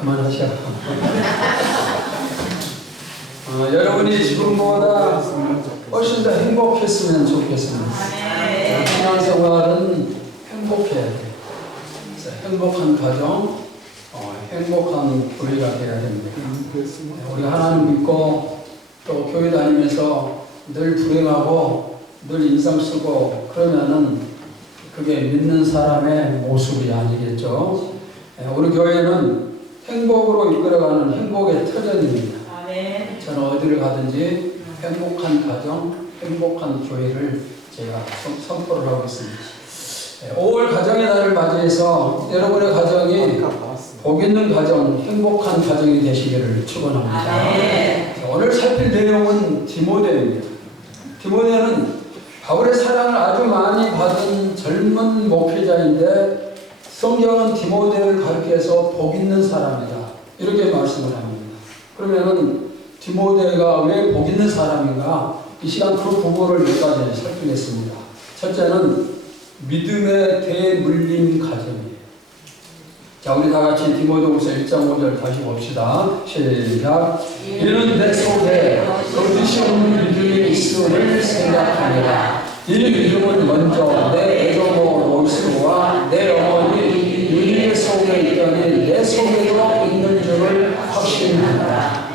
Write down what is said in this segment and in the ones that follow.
그만하셔. 여러분이 지금보다 훨씬 더 행복했으면 좋겠습니다. 신앙생활은 행복해야 돼요. 행복한 가정, 행복한 교회가 되어야 됩니다. 우리 하나님 믿고 또 교회 다니면서 늘 불행하고 늘 인상 쓰고 그러면은 그게 믿는 사람의 모습이 아니겠죠. 우리 교회는 행복으로 이끌어가는 행복의 터전입니다. 저는 어디를 가든지 행복한 가정, 행복한 교회를 제가 선포를 하고 있습니다. 5월 가정의 날을 맞이해서 여러분의 가정이 복 있는 가정, 행복한 가정이 되시기를 축원합니다. 오늘 살필 내용은 디모데입니다. 디모데는 바울의 사랑을 아주 많이 받은 젊은 목회자인데 성경은 디모데를 가르쳐서 복 있는 사람이다 이렇게 말씀을 합니다. 그러면은 디모데가 왜 복 있는 사람인가? 이 시간 그 부분을 몇 가지 살피겠습니다. 첫째는 믿음의 대물림 가정이에요. 자, 우리 다 같이 디모데후서 1장 5절 다시 봅시다. 시작. 이는 내 속에 거짓이 없는 믿음이 있음을 생각하니라. 이 믿음은 먼저 내 애조모 로스와 내 어머니 유리 속에 있더니 내 속에도 있는 줄을 확신한다.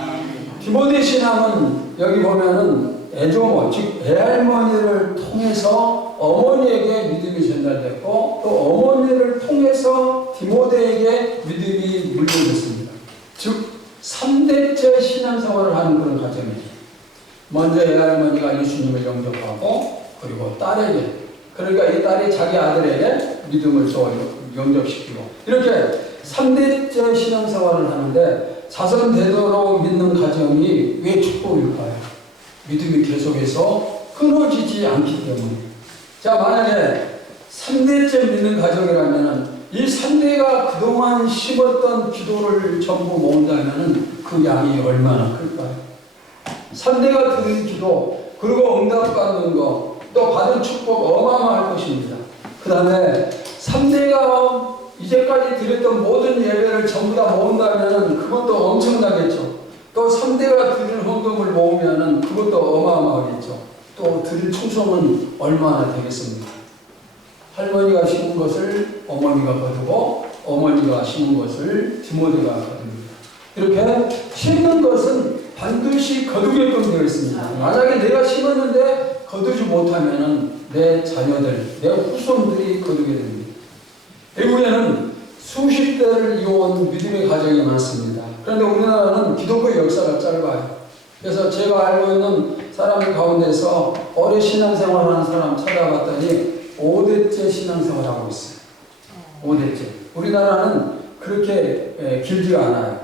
디모데 신앙은 여기 보면은 애조모, 즉 애할머니를 통해서 어머니에게 믿음이 전달됐고 또 어머니를 통해서 디모데에게 믿음이 물려졌습니다. 즉 3대째 신앙생활을 하는 그런 가정이죠. 먼저 애할머니가 예수님을 영접하고 그리고 딸에게, 그러니까 이 딸이 자기 아들에게 믿음을 또 영접시키고 이렇게 3대째 신앙생활을 하는데 자선대대로 믿는 가정이 왜 축복일까요? 믿음이 계속해서 끊어지지 않기 때문에. 자, 만약에 3대째 믿는 가정이라면 이 3대가 그동안 심었던 기도를 전부 모은다면 그 양이 얼마나 클까요? 3대가 드린 기도, 그리고 응답받는 것, 또 받은 축복 어마어마할 것입니다. 그 다음에 3대가 이제까지 드렸던 모든 예배를 전부 다 모은다면 그것도 엄청나겠죠. 또 3대가 드릴 헌금을 모으면 그것도 어마어마하겠죠. 또 드릴 충성은 얼마나 되겠습니까? 할머니가 심은 것을 어머니가 거두고 어머니가 심은 것을 디모데가 거둡니다. 이렇게 심는 것은 반드시 거두게끔 되어 있습니다. 만약에 내가 심었는데 거두지 못하면 내 자녀들, 내 후손들이 거두게 됩니다. 외국에는 수십 대를 이어온 믿음의 가정이 많습니다. 그런데 우리나라는 기독교의 역사가 짧아요. 그래서 제가 알고 있는 사람 가운데서 오래 신앙생활을 하는 사람 찾아봤더니 5대째 신앙생활을 하고 있어요. 5대째. 우리나라는 그렇게 길지가 않아요.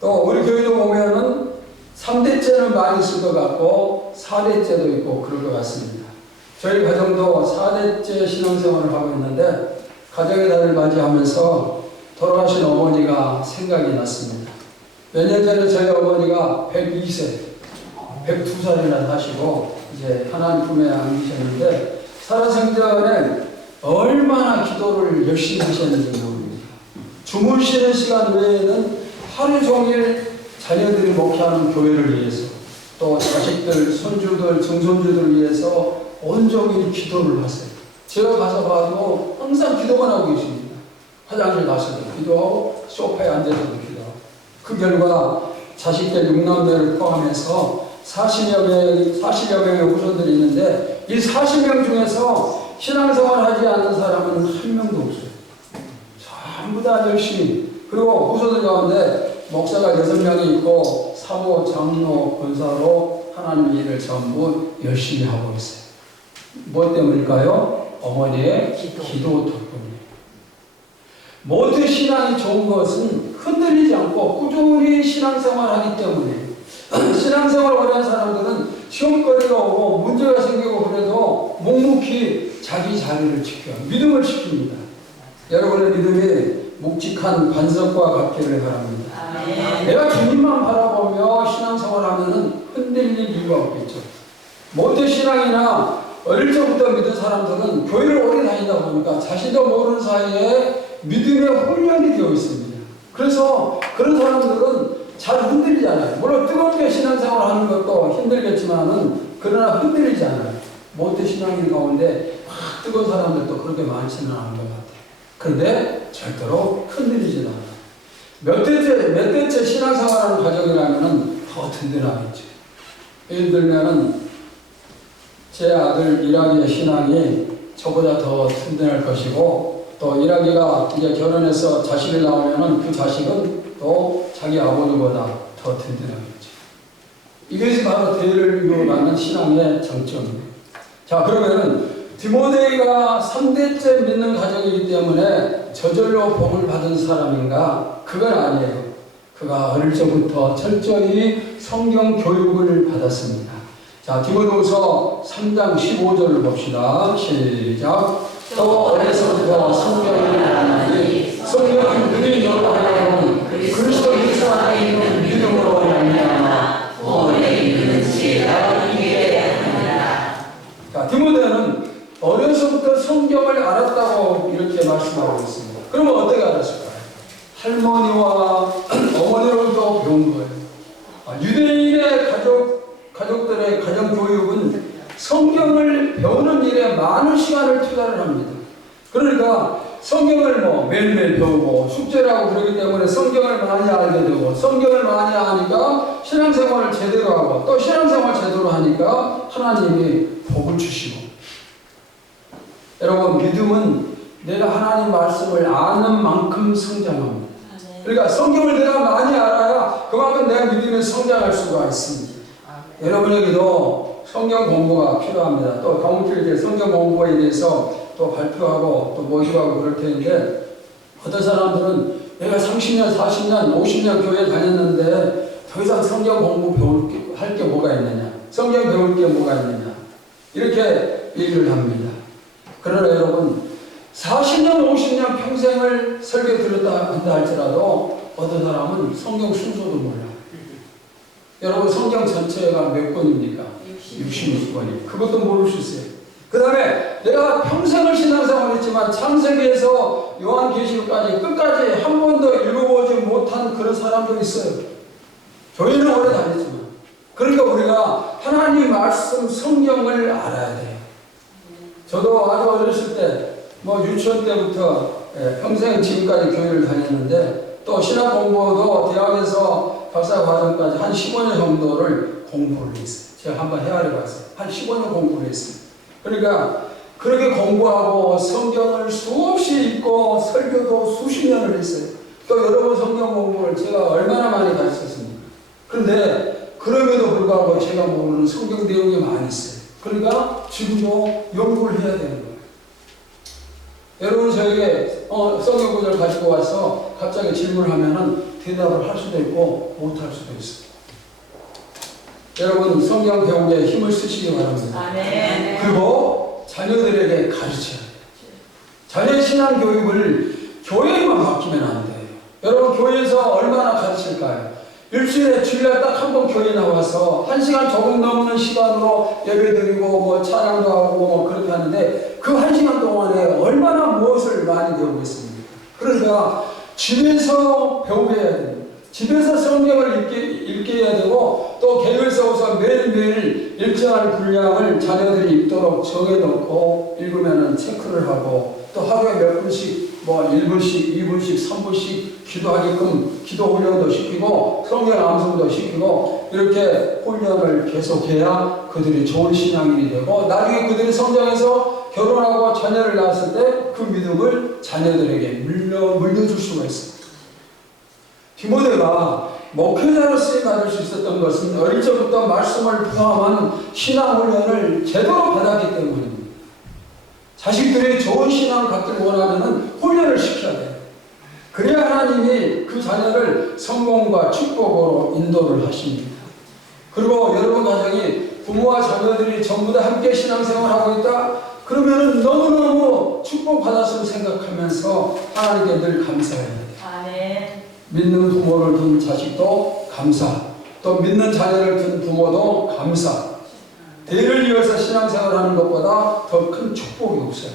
또 우리 교회도 보면은 3대째는 많이 있을 것 같고 4대째도 있고 그럴 것 같습니다. 저희 가정도 4대째 신앙생활을 하고 있는데 가정의 달을 맞이하면서 돌아가신 어머니가 생각이 났습니다. 몇 년 전에 저희 어머니가 102세, 102살이나 사시고 이제 하나님 품에 안기셨는데 살아생전에 얼마나 기도를 열심히 하셨는지 모릅니다. 주무시는 시간 외에는 하루 종일 자녀들이 목회하는 교회를 위해서 또 자식들, 손주들, 증손주들을 위해서 온종일 기도를 하세요. 제가 가서 봐도 항상 기도만 하고 계십니다. 화장실 가서도 기도하고 소파에 앉아서도 기도하고 그 결과 자식들 6남매를 포함해서 40여 명의 후손들이 있는데 이 40명 중에서 신앙생활 하지 않는 사람은 한 명도 없어요. 전부 다 열심히. 그리고 후손들 가운데 목사가 6명이 있고 사모, 장로, 권사로 하나님 일을 전부 열심히 하고 있어요. 뭐 때문일까요? 어머니의 기도 덕분이에요. 모든 신앙이 좋은 것은 흔들리지 않고 꾸준히 신앙생활하기 때문에 신앙생활 오래 한 사람들은 시험거리가 오고 문제가 생기고 그래도 묵묵히 자기 자리를 지켜요. 믿음을 지킵니다. 여러분의 믿음이 묵직한 반석과 같기를 바랍니다. 내가 주님만 바라보며 신앙생활하면 흔들릴 이유가 없겠죠. 모태 신앙이나 어릴 적부터 믿은 사람들은 교회를 오래 다니다 보니까 자신도 모르는 사이에 믿음의 훈련이 되어 있습니다. 그래서 그런 사람들은 잘 흔들리잖아요. 물론 뜨겁게 신앙생활 하는 것도 힘들겠지만은 그러나 흔들리지 않아요. 모태 신앙인 가운데 막 뜨거운 사람들도 그렇게 많지는 않은 것 같아요. 그런데 절대로 흔들리지 않아요. 몇 대째 신앙생활하는 가정이라면은 더 든든하겠죠. 예를 들면은 제 아들 이라기의 신앙이 저보다 더 든든할 것이고, 또 이라기가 이제 결혼해서 자식이 나오면은 그 자식은 또 자기 아버지보다 더 든든하겠죠. 이것이 바로 대를 이루어가는 신앙의 정점입니다. 자, 그러면은 디모데가 3대째 믿는 가정이기 때문에 저절로 복을 받은 사람인가? 그건 아니에요. 그가 어릴 적부터 철저히 성경 교육을 받았습니다. 자, 디모데후서 3장 15절을 봅시다. 시작. 또 어려서부터 성경을 알았나니 성경은 그들이 너하여는 그리스도 예수 안에 있는 믿음으로 말미암아 구원에 이르는 지혜가 있게 하느니라. 자, 디모데는 어려서부터 성경을 알았다고 이렇게 말씀하고 있습니다. 그러면 어떻게 알았을까요? 할머니와 어머니로부터 배운 거예요. 유대인의 가족들의 가정교육은 성경을 배우는 일에 많은 시간을 투자를 합니다. 그러니까 성경을 매일매일 배우고 숙제라고 그러기 때문에 성경을 많이 알게 되고, 성경을 많이 아니까 신앙생활을 제대로 하고, 또 신앙생활 제대로 하니까 하나님이 복을 주시고. 여러분, 믿음은 내가 하나님 말씀을 아는 만큼 성장합니다. 그러니까 성경을 내가 많이 알아야 그만큼 내가 믿음에 성장할 수가 있습니다. 여러분에게도 성경 공부가 필요합니다. 또 가운데 성경 공부에 대해서 또 발표하고 또 모집하고 그럴 텐데, 어떤 사람들은 내가 30년, 40년, 50년 교회 다녔는데 더 이상 성경 공부 할 게 뭐가 있느냐, 성경 배울 게 뭐가 있느냐, 이렇게 얘기를 합니다. 그러나 여러분, 40년, 50년 평생을 설교 들었다 한다 할지라도 어떤 사람은 성경 순서도 몰라요. 여러분, 성경 전체가 몇 권입니까? 66권이. 그것도 모를 수 있어요. 그 다음에 내가 평생을 신앙생활 했지만 창세기에서 요한계시록까지 끝까지 한 번도 읽어보지 못한 그런 사람도 있어요. 교회는 오래 다녔지만. 그러니까 우리가 하나님 말씀 성경을 알아야 돼요. 저도 아주 어렸을 때 유치원 때부터 평생 지금까지 교회를 다녔는데, 또 신학 공부도 대학에서 박사 과정까지 한 15년 정도를 공부를 했어요. 제가 한번 헤아려 봤어요. 한 15년 공부를 했어요. 그러니까 그렇게 공부하고 성경을 수없이 읽고 설교도 수십 년을 했어요. 또 여러분 성경 공부를 제가 얼마나 많이 가르쳤습니까? 그런데 그럼에도 불구하고 제가 모르는 성경 내용이 많이 있어요. 그러니까 지금도 연구를 해야 되는 거예요. 여러분 저에게 성경 구절 가지고 와서 갑자기 질문을 하면은 대답을 할 수도 있고 못 할 수도 있어요. 여러분 성경 배우기에 힘을 쓰시기 바랍니다. 아멘. 그리고 자녀들에게 가르쳐야 돼요. 자녀의 신앙 교육을 교회에만 맡기면 안 돼요. 여러분 교회에서 얼마나 가르칠까요? 일주일에 주일날 딱 한 번 교회 나와서 1시간 조금 넘는 시간으로 예배드리고 찬양도 하고 그렇게 하는데, 그 1시간 동안에 얼마나 무엇을 많이 배우겠습니까? 그러니까 집에서 배우게 해야 됩니다. 집에서 성경을 읽게 해야 되고, 또 계획을 세워서 매일매일 일정한 분량을 자녀들이 읽도록 정해놓고 읽으면 체크를 하고, 또 하루에 몇 분씩 1분씩, 2분씩, 3분씩 기도하게끔 기도 훈련도 시키고 성경 암송도 시키고, 이렇게 훈련을 계속해야 그들이 좋은 신앙인이 되고, 나중에 그들이 성장해서 결혼하고 자녀를 낳았을 때 그 믿음을 자녀들에게 물려줄 수가 있습니다. 디모데가 목회자로 쓰임받을 수 있었던 것은 어릴 적부터 말씀을 포함한 신앙 훈련을 제대로 받았기 때문입니다. 자식들이 좋은 신앙을 갖기를 원하면 훈련을 시켜야 돼요. 그래야 하나님이 그 자녀를 성공과 축복으로 인도를 하십니다. 그리고 여러분 가정이 부모와 자녀들이 전부 다 함께 신앙생활하고 있다? 그러면 너무너무 축복받았음을 생각하면서 하나님께 늘 감사해야 돼요. 아멘. 믿는 부모를 둔 자식도 감사, 또 믿는 자녀를 둔 부모도 감사. 대를 이어서 신앙생활하는 것보다 더 큰 축복이 없어요.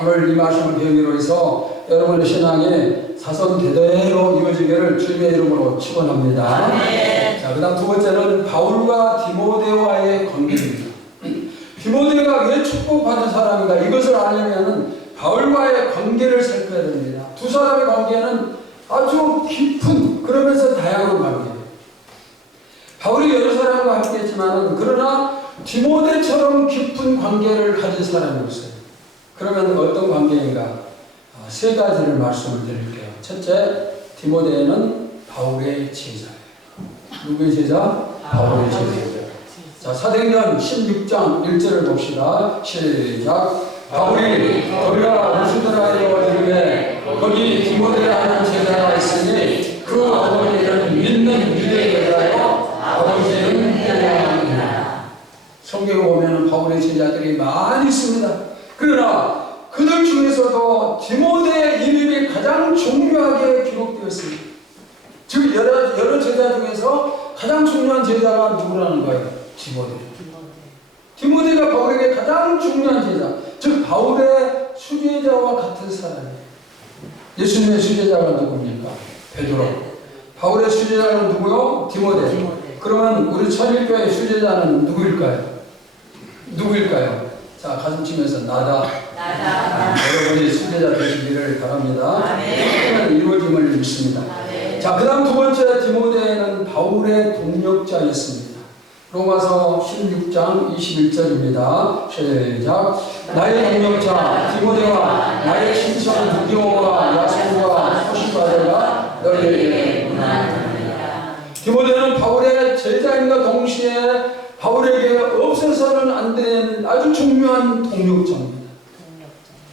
오늘 이 말씀을 계기로 해서 여러분의 신앙이 사선 대대로 이어지기를 주님의 이름으로 축원합니다. 자, 그다음 두 번째는 바울과 디모데와의 관계입니다. 디모데가 왜 축복받은 사람인가 이것을 알려면 바울과의 관계를 살펴야 됩니다. 두 사람의 관계는 아주 깊은 그러면서 다양한 관계예요. 바울이 여러 사람과 함께 했지만 그러나 디모데처럼 깊은 관계를 가진 사람이 없어요. 그러면 어떤 관계인가? 세 가지를 말씀을 드릴게요. 첫째, 디모데는 바울의 제자예요. 누구의 제자? 바울의 제자예요. 자, 사도행전 16장 1절을 봅시다. 시작. 바울이 도리아 루스드라에 이르되 거기 디모데라는 제자가 있으니 그 어머니는 믿는 유대 여자요 아버지는 헬라인이라. 성경에 보면 바울의 제자들이 많이 있습니다. 그러나 그들 중에서도 디모데의 이름이 가장 중요하게 기록되었습니다. 즉 여러 제자 중에서 가장 중요한 제자가 누구라는 거예요? 디모데가 바울에게 가장 중요한 제자, 즉 바울의 수제자와 같은 사람이에요. 예수님의 수제자가 누굽니까? 베드로. 바울의 수제자는 누구요? 디모데. 그러면 우리 천일교회의 수제자는 누구일까요? 자, 가슴 치면서 나다. 여러분이 수제자 되시기를 바랍니다. 그러면 이루어짐을 믿습니다. 자, 그 다음 두 번째 디모데는 바울의 동력자였습니다. 로마서 16장 21절입니다. 시작. 나의 동력자 디모데와 나의 친척 누디오와 야손과 소신바들과 너희에게 문안합니다. 디모데는 바울의 제자인과 동시에 바울에게 없어서는 안 되는 아주 중요한 동력자입니다.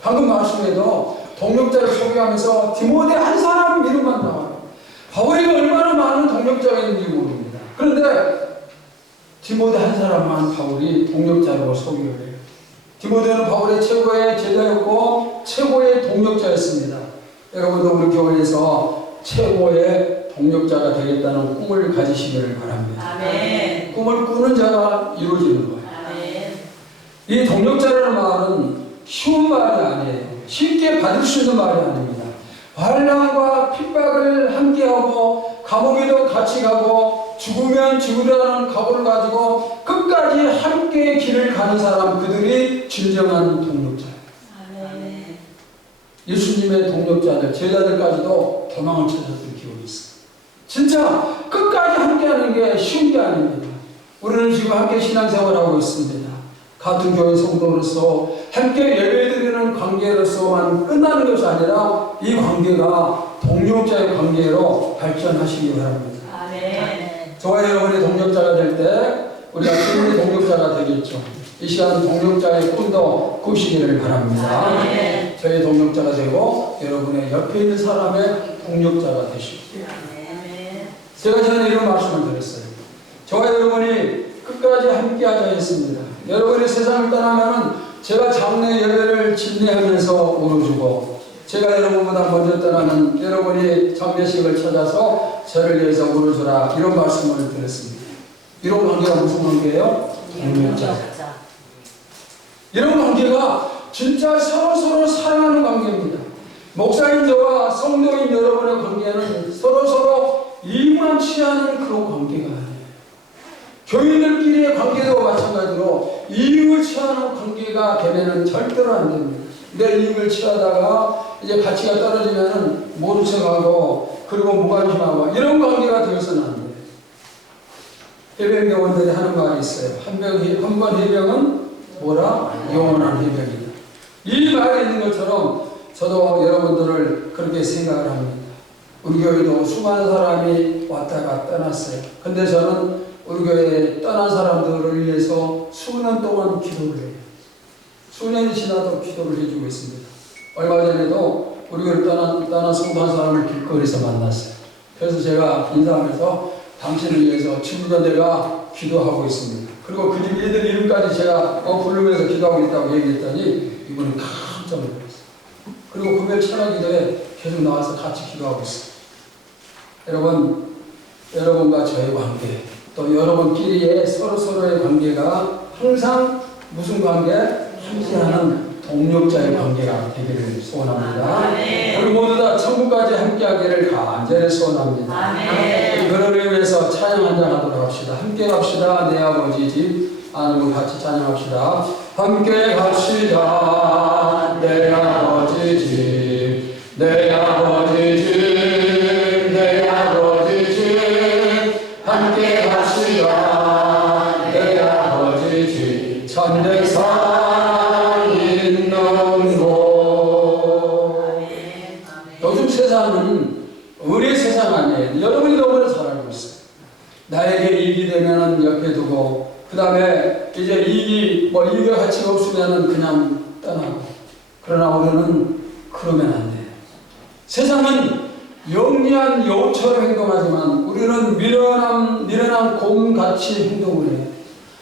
방금 말씀에도 동력자를 소개하면서 디모데 한 사람 이름만 나와요. 바울에게 얼마나 많은 동력자가 있는지 모릅니다. 그런데 디모데 한 사람만 바울이 동력자로 소개를 해요. 디모데는 바울의 최고의 제자였고 최고의 동력자였습니다. 여러분도 우리 교회에서 최고의 동력자가 되겠다는 꿈을 가지시기를 바랍니다. 아멘. 꿈을 꾸는 자가 이루어지는 거예요. 아멘. 이 동력자라는 말은 쉬운 말이 아니에요. 쉽게 받을 수 있는 말이 아닙니다. 환난과 핍박을 함께하고 감옥에도 같이 가고 죽으면 죽으라는 각오를 가지고 끝까지 함께 길을 가는 사람, 그들이 진정한 동력자예요. 아멘. 예수님의 동력자들, 제자들까지도 도망을 찾았던 기억이 있어요. 진짜 끝까지 함께하는 게 쉬운 게 아닙니다. 우리는 지금 함께 신앙생활하고 있습니다. 같은 교회 성도로서 함께 예배드리는 관계로서만 끝나는 것이 아니라 이 관계가 동력자의 관계로 발전하시기 바랍니다. 아멘. 저와 여러분이 동력자가 될 때 우리가 주님의 동력자가 되겠죠. 이 시간 동력자의 꿈도 꾸시기를 바랍니다. 아멘. 저의 동력자가 되고 여러분의 옆에 있는 사람의 동력자가 되시고. 아멘. 제가 전에 이런 말씀을 드렸어요. 저와 여러분이 끝까지 함께하자 했습니다. 여러분이 세상을 떠나면 제가 장례 예배를 진례하면서 울어주고, 제가 여러분보다 먼저 떠나는 여러분이 장례식을 찾아서 저를 위해서 울어주라, 이런 말씀을 드렸습니다. 이런 관계가 무슨 관계예요? 동력자. 이런 관계가 진짜 서로 사랑하는 관계입니다. 목사인 저와 성도인 여러분의 관계는 서로 이무랑치하는 그런 관계가 아니에요. 교인들끼리의 관계도 마찬가지로 이익을 취하는 관계가 되면 절대로 안 됩니다. 내 이익을 취하다가 이제 가치가 떨어지면 모른 척하고 그리고 무관심하고 이런 관계가 되어서는 안 돼요. 해병대원들이 하는 말이 있어요. 한 번 해병은 뭐라? 영원한 해병이다. 이 말이 있는 것처럼 저도 여러분들을 그렇게 생각을 합니다. 우리 교회도 수많은 사람이 왔다가 떠났어요. 근데 저는 우리 교회에 떠난 사람들을 위해서 수년 동안 기도를 해요. 수년이 지나도 기도를 해주고 있습니다. 얼마 전에도 우리 교회를 떠난 성도 한 사람을 길거리에서 만났어요. 그래서 제가 인사하면서 당신을 위해서 지금도 내가 기도하고 있습니다. 그리고 그 집 애들 이름까지 제가 부르면서 기도하고 있다고 얘기했더니 이분이 깜짝 놀랐어요. 그리고 금요일 철학 기도에 계속 나와서 같이 기도하고 있어요. 여러분과 저의 관계, 또 여러분끼리의 서로의 관계가 항상 무슨 관계? 함께하는 동력자의 관계가 되기를 소원합니다. 아멘. 우리 모두 다 천국까지 함께하기를 간절히 소원합니다. 아멘. 그를 위해서 찬양 한잔 하도록 합시다. 함께 갑시다. 내 아버지 집 아는 같이 찬양합시다. 함께 갑시다. 내 아버지 집, 내 아버지 집, 내 아버지 집, 함께 갑시다. 내 아버지 집, 천대 사랑 있는 곳. 아멘. 요즘 세상은 우리 세상 아니에요. 여러분이 너무나 잘 알고 있어요. 나에게 이익이 되면 옆에 두고, 그 다음에 이제 이익의 가치가 없으면 그냥 떠나고. 그러나 우리는 그러면 안 돼요. 세상은 영리한 여우처럼 행동하지만 우리는 미련한 곰같이 행동을 해요.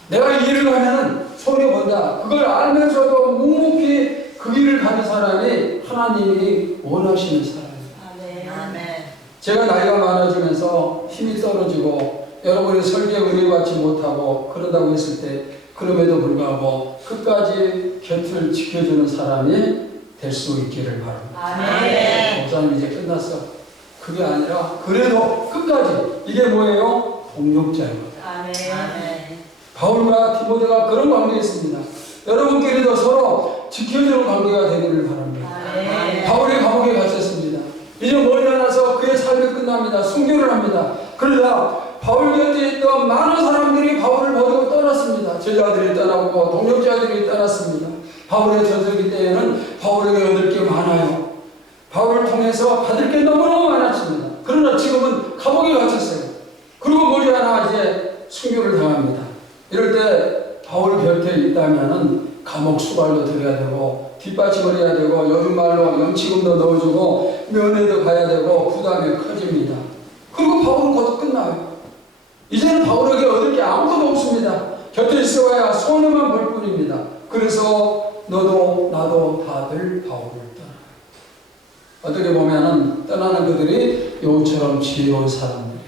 내가 이 일을 하면 손해본다. 그걸 알면서도 묵묵히 그 길을 가는 사람이 하나님이 원하시는 사람이에요. 아멘. 제가 나이가 많아지면서 힘이 떨어지고 여러분이 설교에 은혜받지 못하고 그런다고 했을 때 그럼에도 불구하고 끝까지 곁을 지켜주는 사람이 될 수 있기를 바랍니다. 아멘. 목사님 이제 끝났어. 그게 아니라 그래도 끝까지 이게 뭐예요? 동력자예요. 아멘. 바울과 디모데가 그런 관계에 있습니다. 여러분끼리도 서로 지켜주는 관계가 되기를 바랍니다. 아멘. 바울이 감옥에 갇혔습니다. 이제 머리 하나서 그의 삶이 끝납니다. 순교를 합니다. 그러다 바울 곁에 있던 많은 사람들이 바울을 버리고 떠났습니다. 제자들이 떠나고 동역자들이 떠났습니다. 바울의 저들기 때에는 바울에게 얻을 게 많아요. 바울을 통해서 받을 게 너무너무 많았습니다. 그러나 지금은 감옥에 갇혔어요. 그리고 머리 하나 이제 순교를 당합니다. 이럴 때 바울 곁에 있다면은 감옥 수발도 드려야 되고 뒷받침을 해야 되고 요즘 말로 영치금도 넣어주고 면회도 가야 되고 부담이 커집니다. 그리고 바울은 곧 끝나요. 이제는 바울에게 얻을 게 아무것도 없습니다. 곁에 있어야 손해만 볼 뿐입니다. 그래서 너도 나도 다들 바울을 떠나요. 어떻게 보면은 떠나는 그들이 여우처럼 지혜로운 사람들이에요.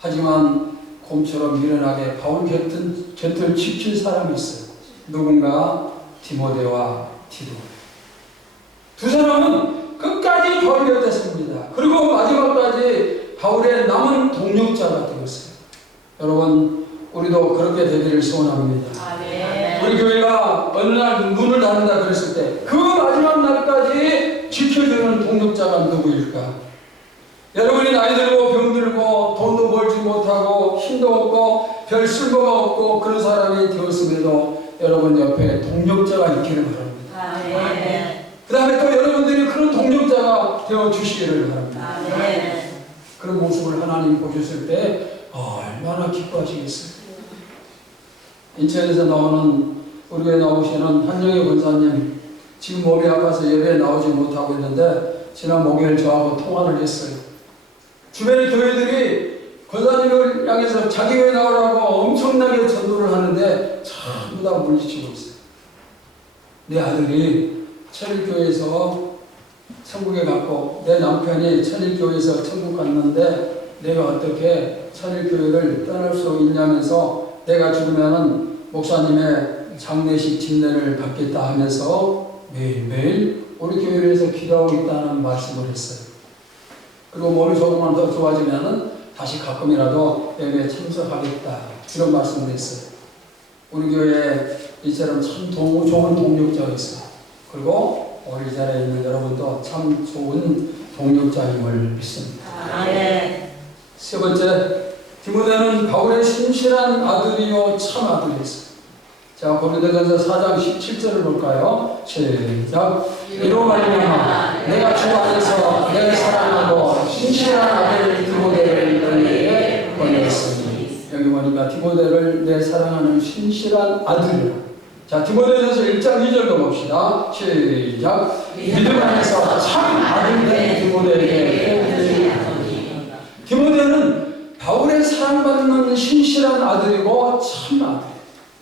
하지만 곰처럼 미련하게 바울 곁을 지킬 사람이 있어요. 누군가 디모데와 디도. 두 사람은 끝까지 바울 곁에 섭니다. 그리고 마지막까지 바울의 남은 동력자가 되었어요. 여러분, 우리도 그렇게 되기를 소원합니다. 아멘. 우리 교회가 어느 날 문을 닫는다 그랬을 때 그 마지막 날까지 지켜주는 동력자가 누구일까? 여러분이 나이 들고 병들고 돈도 벌지 못하고 힘도 없고 별 쓸모가 없고 그런 사람이 되었음에도 여러분 옆에 동력자가 있기를 바랍니다. 아멘. 그 다음에 또 여러분들이 그런 동력자가 되어주시기를 바랍니다. 아멘. 그런 모습을 하나님 보셨을 때 얼마나 기뻐하시겠어요. 인천에서 나오는 우리 교회 나오시는 한영희 권사님 지금 몸이 아파서 예배에 나오지 못하고 있는데 지난 목요일 저하고 통화를 했어요. 주변의 교회들이 권사님을 향해서 자기 교회 나오라고 엄청나게 전도를 하는데 전부 다 물리치고 있어요. 내 아들이 천일교회에서 천국에 갔고 내 남편이 천일교회에서 천국 갔는데 내가 어떻게 천일교회를 떠날 수 있냐면서 내가 죽으면은 목사님의 장례식 진례를 받겠다 하면서 매일매일 우리 교회를 해서 기도하고 있다는 말씀을 했어요. 그리고 몸이 조금만 더 좋아지면은 다시 가끔이라도 예배에 참석하겠다 이런 말씀을 했어요. 우리 교회에 이처럼 참 좋은 동력자가 있어요. 그리고 우리 자리에 있는 여러분도 참 좋은 동력자임을 믿습니다. 아멘. 세 번째, 디모데는 바울의 신실한 아들이요 참 아들이었어요. 자, 고린도전서 4장 17절을 볼까요? 시작. 이로 말미암아 내가 주 안에서 내 사랑하고 신실한 아들 디모데를 너희에게 보냈으니. 여기 보니까 디모데를 내 사랑하는 신실한 아들이라. 자, 디모데전서 1장 2절로 봅시다. 시작. 믿음 안에서 참 아들 된 디모데에게 디모데는 바울의 사랑받는 신실한 아들이고 참 아들.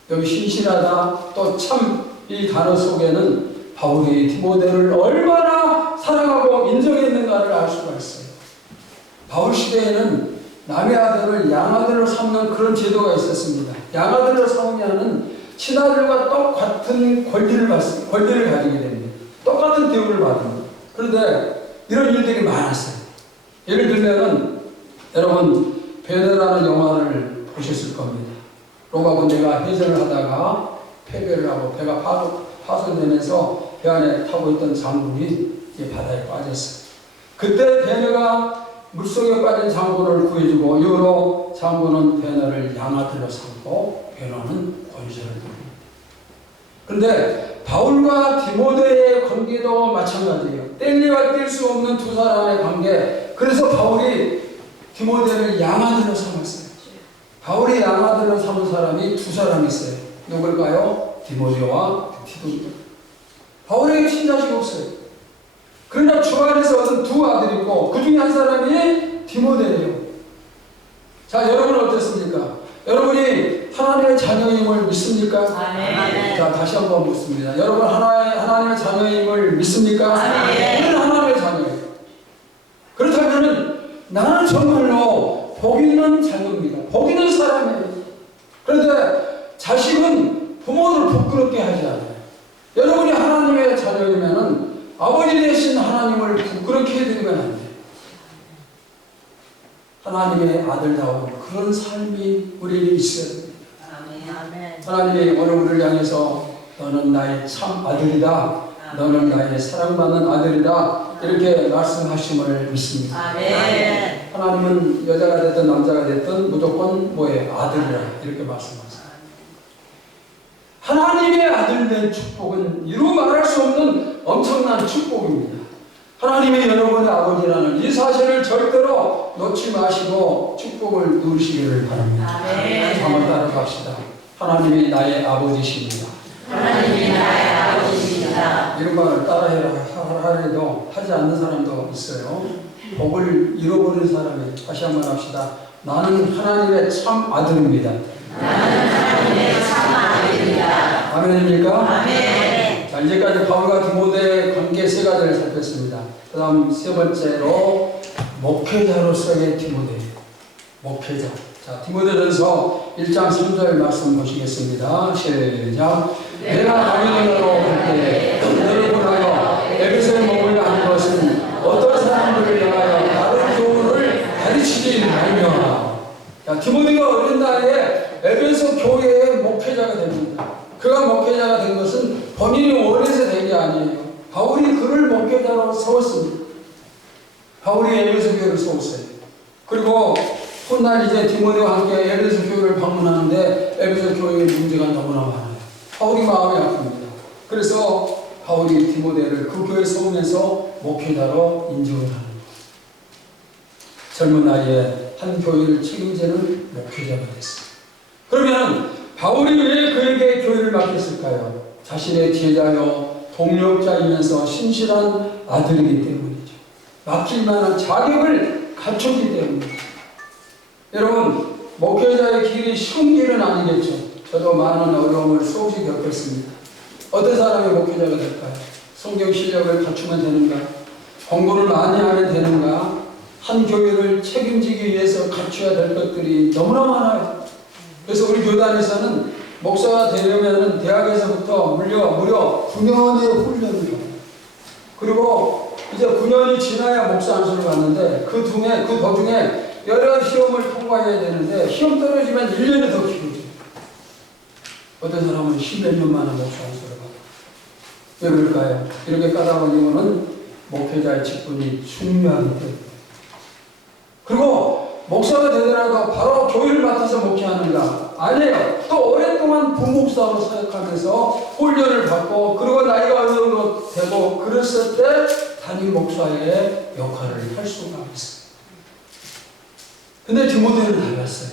여기 신실하다 또 참 이 단어 속에는 바울이 디모데를 얼마나 사랑하고 인정했는가를 알 수가 있어요. 바울 시대에는 남의 아들을 양아들로 삼는 그런 제도가 있었습니다. 양아들로 삼으면은 친아들과 똑같은 권리를 가지게 됩니다. 똑같은 대우를 받습니다. 그런데 이런 일들이 많았어요. 예를 들면은 여러분 베네라는 영화를 보셨을 겁니다. 로마 군대가 해전을 하다가 패배를 하고 배가 파손되면서 배 안에 타고 있던 장군이 바다에 빠졌어요. 그때 베네가 물속에 빠진 장군을 구해주고 이후로 장군은 베네를 양아들로 삼고 베네는 권세를 누립니다. 그런데 바울과 디모데의 관계도 마찬가지예요. 뗄래야 뗄 수 없는 두 사람의 관계. 그래서 바울이 디모데를 양아들로 삼았어요. 바울이 양아들로 삼은 사람이 두 사람이 있어요. 누굴까요? 디모데와 티도. 바울에게 친자식 없어요. 그러나 주 안에서 얻은 두 아들이 있고 그 중에 한 사람이 디모데예요. 자, 여러분은 어떻습니까? 여러분이 하나님의 자녀임을 믿습니까? 아멘. 자, 다시 한번 묻습니다. 여러분 하나님의 자녀임을 믿습니까? 아멘. 우리는 하나님의 자녀예요. 그렇다면 나는 정말로 복 있는 자녀입니다. 복 있는 사람이에요. 그런데 자식은 부모를 부끄럽게 하지 않아요. 여러분이 하나님의 자녀이면은 아버지 되신 하나님을 부끄럽게 해드리면 안 돼요. 하나님의 아들다운 그런 삶이 우리에게 있어야 됩니다. 아멘. 하나님이 오늘 우리를 향해서 너는 나의 참 아들이다. 너는 나의 사랑받는 아들이다. 이렇게 말씀하심을 믿습니다. 아멘. 하나님은 여자가 됐든 남자가 됐든 무조건 뭐예요? 아들이라 이렇게 말씀하세요. 하나님의 아들 된 축복은 이루 말할 수 없는 엄청난 축복입니다. 하나님이 여러분의 아버지라는 이 사실을 절대로 놓지 마시고 축복을 누리시기를 바랍니다. 아멘. 한번 따라갑시다. 하나님이 나의 아버지십니다. 하나님이 나의 아버지입니다. 이런 말을 따라해라 하려도 하지 않는 사람도 있어요. 복을 잃어버린 사람이 다시 한번 합시다. 나는 하나님의 참 아들입니다. 나는 하나님의 참 아들입니다. 아멘입니까? 아멘. 자, 이제까지 바울과 디모데의 관계 세 가지를 살폈습니다. 그 다음 세 번째로 목회자로서의 디모데. 목회자. 자, 디모데전서 1장 3절 말씀 보시겠습니다. 시작. 내가 바빌론으로 갈 때 너를 보하여 에베소에 머물러 하는 것은 어떤 사람들을 향하여 다른 교훈을 가르치지 말며. 자, 디모데가 어린 나이에 에베소 교회의 목회자가 됩니다. 그가 목회자가 된 것은 본인이 원해서 된 게 아니에요. 바울이 그를 목회자로 세웠습니다. 바울이 에베소 교회를 세웠어요. 그리고 훗날 이제 디모데와 함께 에베소 교회를 방문하는데 에베소 교회의 문제가 너무나 많아요. 바울이 마음이 아픕니다. 그래서 바울이 디모데를 그 교회에 세우면서 목회자로 인정을 합니다. 젊은 나이에 한 교회를 책임지는 목회자가 됐어요. 그러면 바울이 왜 그에게 교회를 맡겼을까요? 자신의 제자요 동력자이면서 신실한 아들이기 때문이죠. 맡길 만한 자격을 갖췄기 때문이죠. 여러분, 목회자의 길이 쉬운 길은 아니겠죠. 저도 많은 어려움을 수없이 겪었습니다. 어떤 사람이 목회자가 될까요? 성경 실력을 갖추면 되는가? 공부를 많이 하면 되는가? 한 교회를 책임지기 위해서 갖춰야 될 것들이 너무나 많아요. 그래서 우리 교단에서는 목사가 되려면 대학에서부터 무려 9년의 훈련을 해요. 그리고 이제 9년이 지나야 목사 안수를 받는데 그 도중에 여러 시험을 통과해야 되는데 시험 떨어지면 1년이 더 길어져요. 어떤 사람은 10몇 년 만에 목사 안수를 받아요. 왜 그럴까요? 이렇게 까다로운 이유는 목회자의 직분이 중요하기 때문에. 그리고 목사가 되더라도 바로 교회를 맡아서 목회하는가? 아니에요. 또 오랫동안 부목사로 사역하면서 훈련을 받고 그리고 나이가 어느 정도 되고 그랬을 때 담임 목사의 역할을 할 수가 있어요. 근데 디모데는 달랐어요.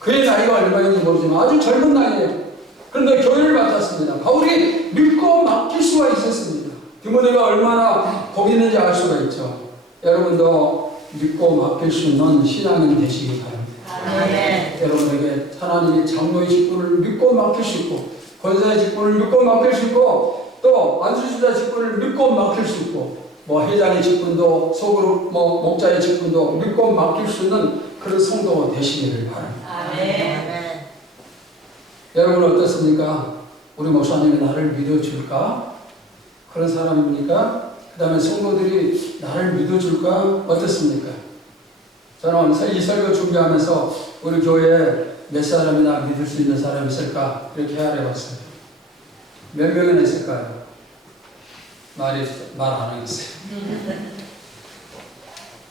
그의 나이가 얼마인지 모르지만 아주 젊은 나이에요. 그런데 교회를 맡았습니다. 바울이 믿고 맡길 수가 있었습니다. 디모데가 얼마나 복 있는지 알 수가 있죠. 여러분도 믿고 맡길 수 있는 신앙인 되시기 바랍니다. 아멘. 여러분에게 하나님이 장로의 직분을 믿고 맡길 수 있고 권사의 직분을 믿고 맡길 수 있고 또 안수주자 직분을 믿고 맡길 수 있고 회장의 직분도 소그룹 목자의 직분도 믿고 맡길 수 있는 그런 성도가 되시기를 바랍니다. 아멘. 여러분 어떻습니까? 우리 목사님이 나를 믿어줄까? 그런 사람입니까? 그 다음에 성도들이 나를 믿어줄까? 어떻습니까? 저는 이 설교 준비하면서 우리 교회에 몇 사람이나 믿을 수 있는 사람이 있을까? 이렇게 헤아려봤어요. 몇 명이나 있을까요? 말 안 하겠어요.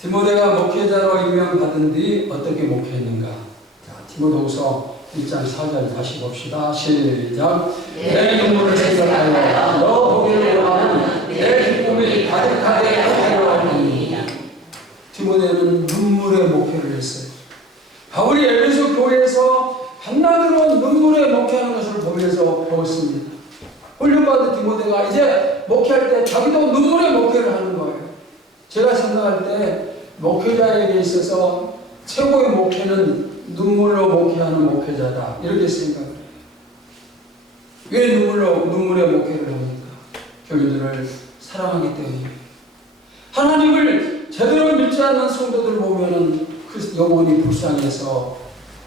디모데가 목회자로 임명받은 뒤 어떻게 목회했는가? 자, 디모데후서 1장 4절 다시 봅시다. 시작. 내 눈물을 생각하여 너 보기를 원하는 내 기쁨이 가득하게 하려 하니. 디모데는 눈물의 목회를 했어요. 바울이 에베소 교회에서 한나들은 눈물의 목회하는 것을 보면서 배웠습니다. 훈련받은 디모데가 이제 목회할 때 자기도 눈물의 목회를 하는 거예요. 제가 생각할 때 목회자에게 있어서 최고의 목회는 눈물로 목회하는 목회자다. 이렇게 생각해요. 왜 눈물의 목회를 합니까? 교인들을 사랑하기 때문입니다. 하나님을 제대로 믿지 않는 성도들 보면은 그 영혼이 불쌍해서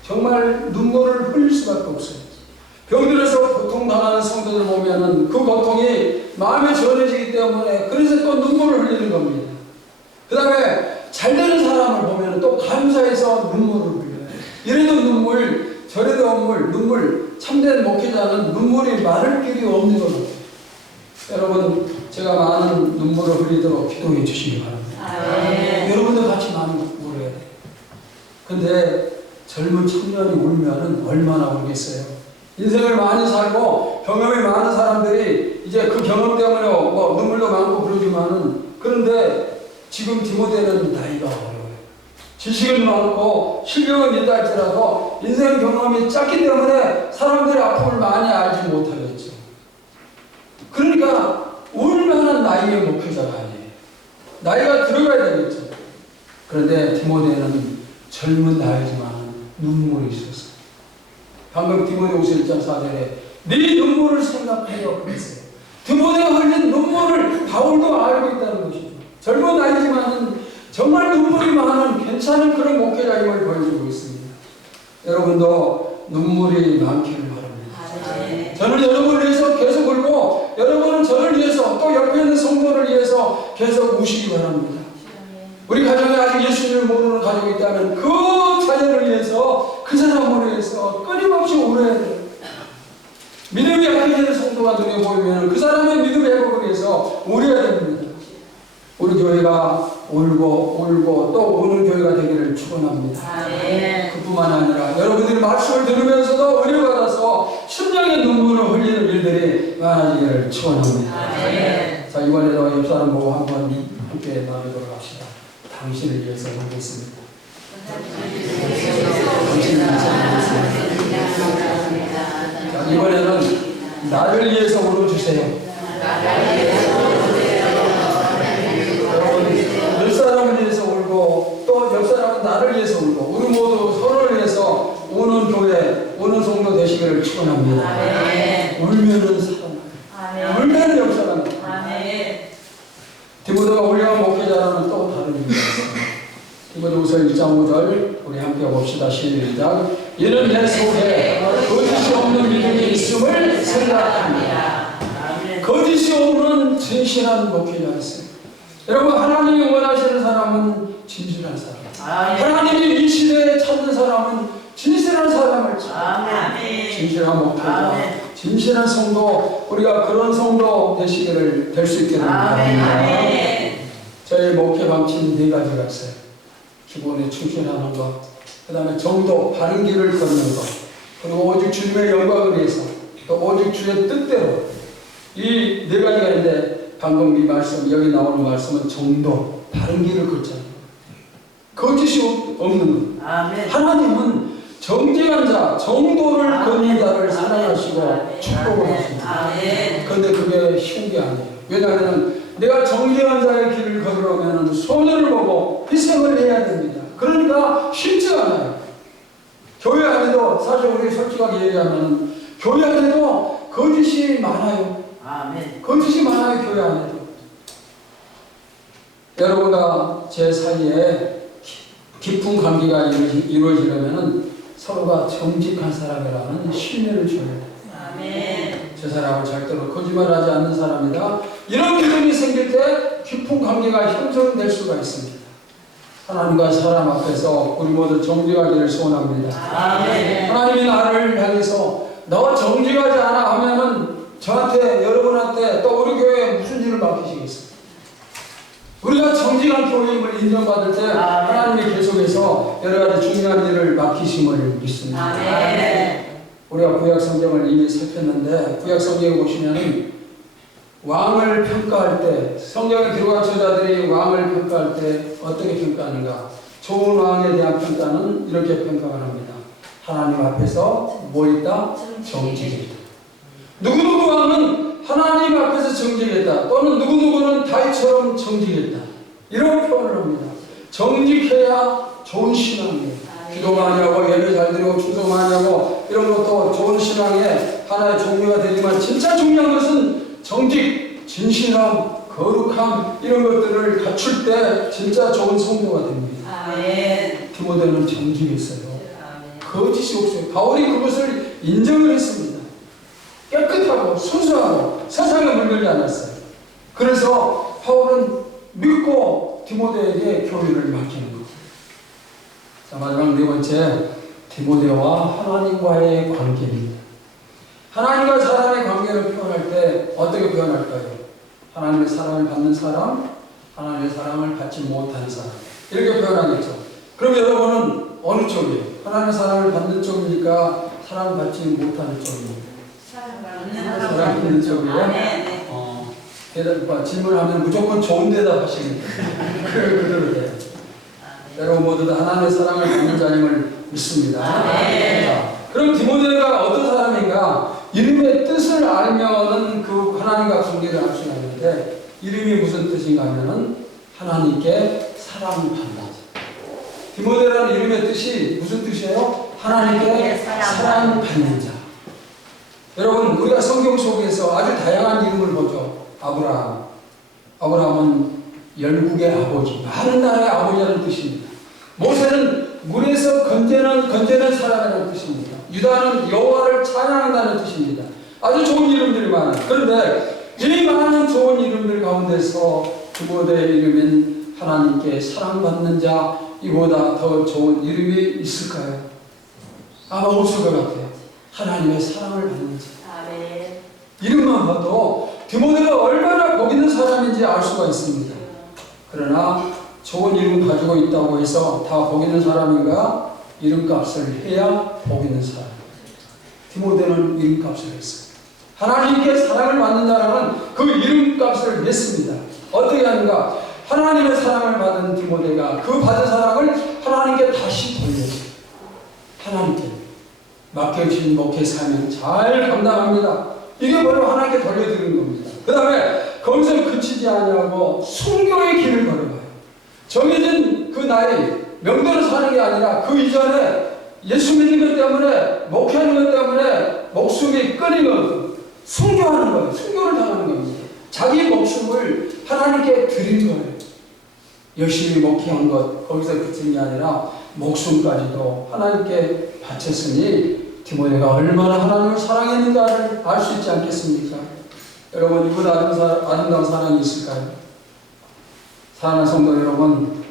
정말 눈물을 흘릴 수밖에 없어요. 병들어서 고통당하는 성도들 보면은 그 고통이 마음에 전해지기 때문에 그래서 또 눈물을 흘리는 겁니다. 그 다음에 잘 되는 사람을 보면 또 감사해서 눈물을 흘려요. 이래도 눈물, 저래도 눈물, 참된 목회자는 눈물이 마를 길이 없는 것 같아요. 여러분, 제가 많은 눈물을 흘리도록 기도해 주시기 바랍니다. 여러분도 같이 많은 눈물을 해야 돼요. 근데 젊은 청년이 울면은 얼마나 울겠어요. 인생을 많이 살고 경험이 많은 사람들이 이제 그 경험 때문에 뭐 눈물도 많고 그러지만은 그런데 지금 디모데는 나이가 어려워요. 지식은 많고 실력은 있다 할지라도 인생 경험이 작기 때문에 사람들의 아픔을 많이 알지 못하겠죠. 그러니까 울만한 나이의 목회자가 아니에요. 나이가 들어가야 되겠죠. 그런데 디모데는 젊은 나이지만 눈물이 있었어요. 방금 디모데후서 1장 4절에 네 눈물을 생각하여 그랬어요. 디모데가 흘린 눈물을 바울도 알고 있다는 것이죠. 젊은 나이지만 정말 눈물이 많은 괜찮은 그런 목회자임을 보여주고 있습니다. 여러분도 눈물이 많기를 바랍니다. 저는 여러분을 위해서 계속 울고 여러분은 저를 위해서 또 옆에 있는 성도를 위해서 계속 우시기 바랍니다. 우리 가정에 아직 예수님을 모르는 가족이 있다면 그 자녀를 위해서 그 사람을 위해서 끊임없이 울어야 돼요. 믿음이 약해지는 성도가 눈에 보이면 그 사람의 믿음 회복을 위해서 울어야 됩니다. 우리 교회가 울고 또 우는 교회가 되기를 축원합니다. 그뿐만 아니라 여러분들이 말씀을 들으면서도 은혜받아서 심령의 눈물을 흘리는 일들이 많아지기를 축원합니다. 자, 이번에도 옆 사람 보고 한번 함께 나누도록 합시다. 당신을 위해서 하겠습니다. 당신을 위해서 하겠습니다. 자, 이번에는 나를 위해서 울어주세요. 옆 사람을 위해서 울고 또 옆 사람은 나를 위해서 울고 우리 모두 서로를 위해서 우는 교회, 우는 성도 되시기를 축원합니다. 울면은 사랑, 울면은 역사가 디모데가 훌륭한 목회자라는 또 다른 의미가 있습니다. 디모데후서 1장 5절 우리 함께 봅시다. 시작. 이는 내 속에 거짓이 없는 믿음이 있음을 생각합니다. 거짓이 없는 진실한 목회자였어요. 여러분, 하나님이 원하시는 사람은 진실한 사람. 하나님이 이 시대에 찾는 사람은 진실한 사람을 찾는 진실한 목회자, 진실한 성도, 우리가 그런 성도 되시기를 될 수 있기를 바랍니다. 저희 목회 방침 4가지가 있어요. 기본에 충실하는 것, 그 다음에 정도, 바른 길을 걷는 것, 그리고 오직 주님의 영광을 위해서, 또 오직 주의 뜻대로 이 4가지가 있는데 방금 이 말씀, 여기 나오는 말씀은 정도, 바른 길을 걷자는 거예요. 거짓이 없는 것. 하나님은 정직한 자, 정도를 걷는 자를 사랑하시고 축복을 하십니다. 그런데 그게 쉬운 게 아니에요. 왜냐하면 내가 정직한 자의 길을 걸으려면 손해를 보고 희생을 해야 됩니다. 그러니까 쉽지 않아요. 교회 안에도 사실 우리 솔직하게 얘기하면 교회 안에도 거짓이 많아요. 거짓이 많아요. 교회 안에도. 여러분과 제 사이에 깊은 관계가 이루어지려면 서로가 정직한 사람이라는 신뢰를 줘야 돼. 아멘. 저 사람은 절대로 거짓말하지 않는 사람이다. 이런 믿음이 생길 때 깊은 관계가 형성될 수가 있습니다. 하나님과 사람 앞에서 우리 모두 정직하기를 소원합니다. 아멘. 하나님이 나를 향해서 너 정직하지 않아 하면은 저한테, 여러분한테 또 우리 교회에 무슨 일을 맡기시겠어요? 우리가 정직한 교회임을 인정받을 때 하나님이 계속해서 여러 가지 중요한 일을 맡기심을 믿습니다. 아멘. 우리가 구약 성경을 이미 살폈는데 구약 성경에 보시면은 왕을 평가할 때, 성경에 기록한 저자들이 왕을 평가할 때 어떻게 평가하는가? 좋은 왕에 대한 평가는 이렇게 평가를 합니다. 하나님 앞에서 뭐 있다? 정직했다. 누구누구 왕은 하나님 앞에서 정직했다. 또는 누구누구는 다윗처럼 정직했다. 이런 표현을 합니다. 정직해야 좋은 신앙이에요. 기도 많이 하고 예배 잘 드리고 충성 많이 하고 이런 것도 좋은 신앙의 하나의 종류가 되지만 진짜 중요한 것은 정직, 진실함, 거룩함 이런 것들을 갖출 때 진짜 좋은 성도가 됩니다. 아멘. 디모데는 정직했어요. 아멘. 거짓이 없어요. 바울이 그것을 인정을 했습니다. 깨끗하고 순수하고 세상에 물들지 않았어요. 그래서 바울은 믿고 디모데에게 교훈을 맡기는 겁니다. 자, 마지막 네 번째, 디모데와 하나님과의 관계입니다. 하나님과 사람의 관계를 표현할 때 어떻게 표현할까요? 하나님의 사랑을 받는 사람, 하나님의 사랑을 받지 못하는 사람 이렇게 표현하겠죠. 그럼 여러분은 어느 쪽이에요? 하나님의 사랑을 받는 쪽입니까? 사랑받지 못하는 쪽입니까? 사랑 받는 쪽이에요? 대답, 질문하면 무조건 좋은 대답 하십니다. 그대로 돼요. 여러분 모두 다 하나님의 사랑을 받는 자임을 믿습니다. 자, 그럼 디모데가 어떤 사람인가? 이름의 뜻을 알면은 그 하나님과 관계를 알 수가 있는데 이름이 무슨 뜻인가 하면은 하나님께 사랑받는 자. 디모데라는 이름의 뜻이 무슨 뜻이에요? 하나님께 사랑받는 자. 여러분 우리가 성경 속에서 아주 다양한 이름을 보죠. 아브라함. 아브라함은 열국의 아버지, 많은 나라의 아버지라는 뜻입니다. 모세는 물에서 건져낸 사람이라는 뜻입니다. 유다는 여호와를 찬양한다는 뜻입니다. 아주 좋은 이름들이 많아요. 그런데 이 많은 좋은 이름들 가운데서 디모데의 이름인 하나님께 사랑받는 자, 이보다 더 좋은 이름이 있을까요? 아마 없을 것 같아요. 하나님의 사랑을 받는 자. 아멘. 이름만 봐도 디모데가 얼마나 복 있는 사람인지 알 수가 있습니다. 그러나 좋은 이름 가지고 있다고 해서 다 복 있는 사람인가? 이름값을 해야 복 있는 사람. 디모데는 이름값을 했어요. 하나님께 사랑을 받는 자라는 그 이름값을 냈습니다. 어떻게 하는가? 하나님의 사랑을 받은 디모데가 그 받은 사랑을 하나님께 다시 돌려줘요. 하나님께 맡겨주신 목회 사명 잘 감당합니다. 이게 바로 하나님께 돌려드리는 겁니다. 그 다음에 거기서 그치지 아니하고 순교의 길을 걸어가요. 정해진 그 나이, 명대로 사는 게 아니라 그 이전에 예수 믿는 것 때문에, 목회하는 것 때문에 목숨이 끊이면 순교하는 거예요. 순교를 당하는 겁니다. 자기 목숨을 하나님께 드린 거예요. 열심히 목회한 것, 거기서 그친 게 아니라 목숨까지도 하나님께 바쳤으니 디모데가 얼마나 하나님을 사랑했는가를 알 수 있지 않겠습니까? 여러분, 이보다 아름다운 사랑이 있을까요? 사랑하는 성도 여러분,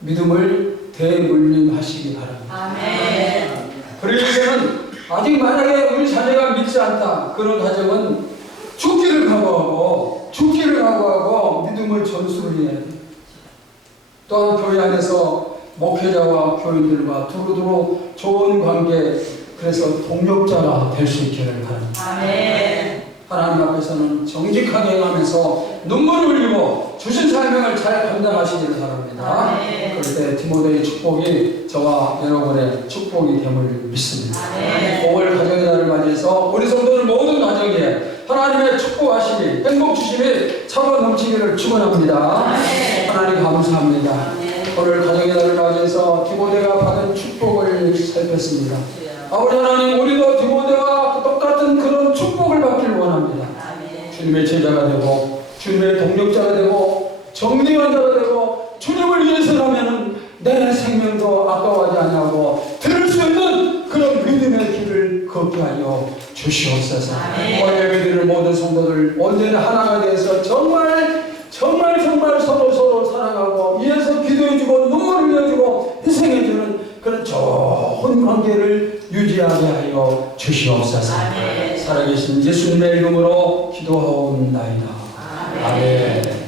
믿음을 대물림하시기 바랍니다. 아멘. 그러기 위해서는 아직 만약에 우리 자녀가 믿지 않다. 그런 가정은 죽기를 각오하고 믿음을 전수를 해야 돼요. 또한 교회 안에서 목회자와 교인들과 두루두루 좋은 관계, 그래서 동력자가 될 수 있기를 바랍니다. 아멘. 하나님 앞에서는 정직하게 행하면서 눈물을 흘리고 주신 사명을 잘 감당하시기를 바랍니다. 아멘. 그럴 때 디모데의 축복이 저와 여러분의 축복이 됨을 믿습니다. 아멘. 5월 가정의 날을 맞이해서 우리 성도들 모든 가정에 하나님의 축복하시기, 행복 주심이 차고 넘치기를 축원합니다. 아멘. 하나님 감사합니다. 아멘. 오늘 가정의 날을 맞이해서 디모데가 받은 축복을 살폈습니다. 아버지 하나님, 우리도 디모데와 똑같은 그런 축복을 받기를 원합니다. 아멘. 주님의 제자가 되고 주님의 동력자가 되고 정직한 자가 되고 주님을 위해서라면 내 생명도 아까워하지 아니하고 들을 수 있는 그런 주시옵소서. 아멘. 오늘 예배드리는 모든 성도들 온전히 하나가 되어서 정말 서로 사랑하고 위에서 기도해주고 눈물 흘려주고 희생해주는 그런 좋은 관계를 유지하게 하여 주시옵소서. 아멘. 살아계신 예수님의 이름으로 기도하옵나이다. 아멘. 아멘.